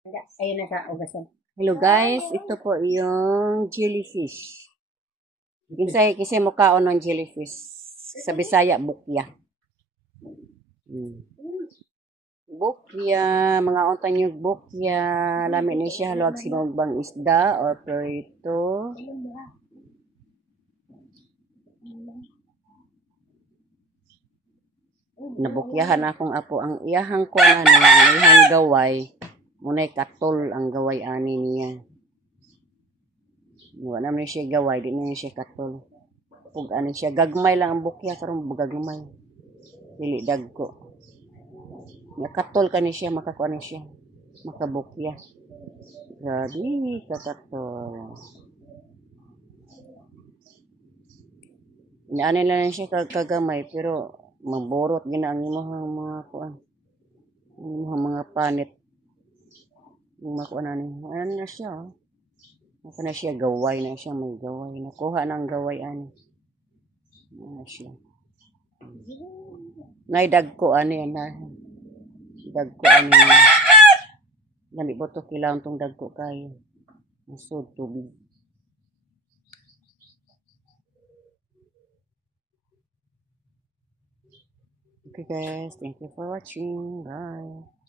Ayun na sa ugasan. Hello guys, ito po yung jellyfish. Kisay mo kaon ng jellyfish. Sa Bisaya, bukya. Bukya, mga untan yung bukya. Lami ni siya haluag sinugbang isda or prito. Nabukyahan akong apo. Ang iyahang ko ang iyahang gaway. Muna'y katol ang gaway ani niya. Wala naman siya gaway, di na siya katol. Pag ano siya, gagmay lang ang bukya, karong gagmay. Dili dagko. Nakatol ka ni siya, makakuha ni siya. Makabukya. Grabe, kakatol. Inaanin lang siya kagamay, pero maborot gina ang imong mga kuan. Imong mga panit. Yung makuha na niya. Ano na siya, oh. Naka na siya, gaway na siya, may gaway. Nakuha ng gaway, ani. Ano na siya. Naidagko, ani, na. Dagko, ani. Dali ba ito, kailangan itong dagko kayo. Masod, tubig. Okay guys, thank you for watching. Bye.